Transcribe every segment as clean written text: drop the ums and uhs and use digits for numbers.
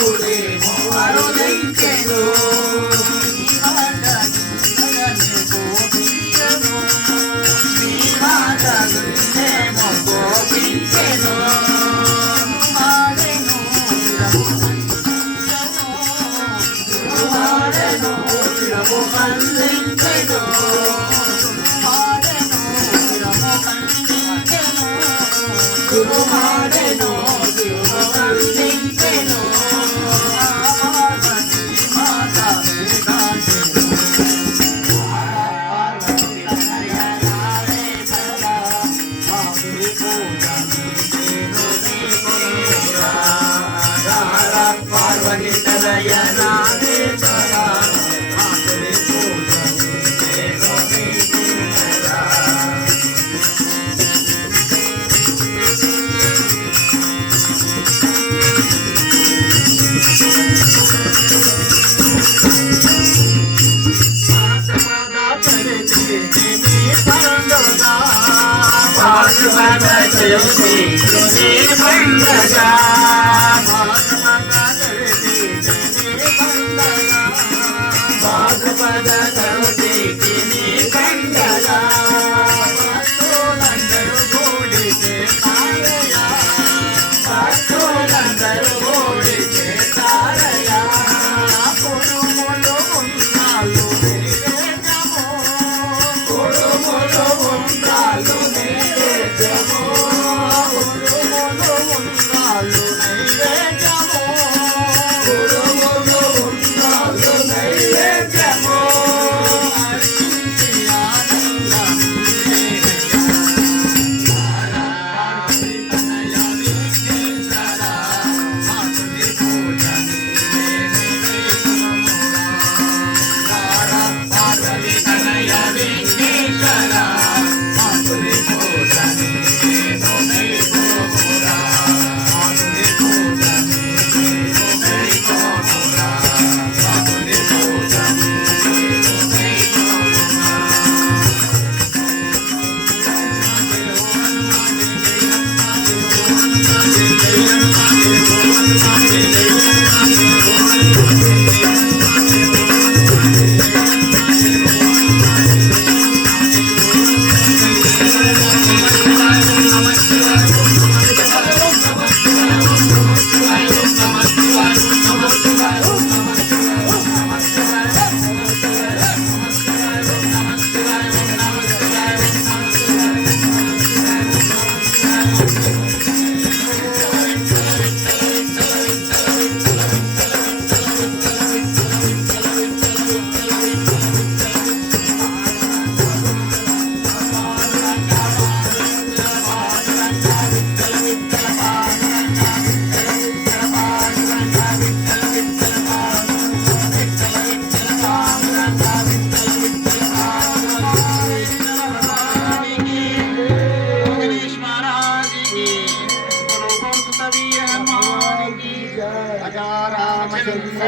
దేవుడేమో అరుదించెను నీ మాట వినేమో కోపించెను పార్వతి తనయనా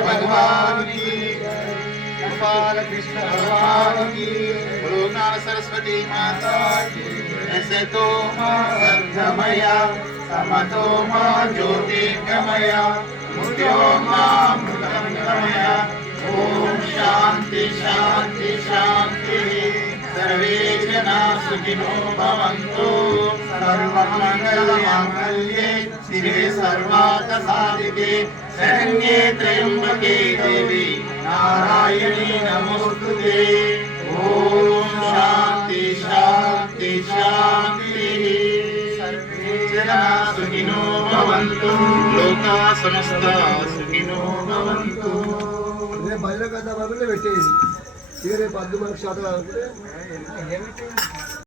भगवान की गोपाल कृष्ण भगवान की बोलो सरस्वती माता की ऐसे तो सद्गमया समतो ज्योतिर्गमया मृत्योर्मामृतंगमया ओम शांति शांति शांति सर्वे जना सुखिनो भवन्तु सर्वमंगलमांगल्ये शिवे सर्वार्थसाधिके शरण्ये त्र्यंबके देवी नारायणी नमोस्तुते ओम शांति शांति शांति सर्वे जना सुखिनो भवन्तु लोका समस्ता सुखिनो भवन्तु रे बल्ले कथा बल्ले बैठे ये रे 10 मनకు శాతం అనుకుంటే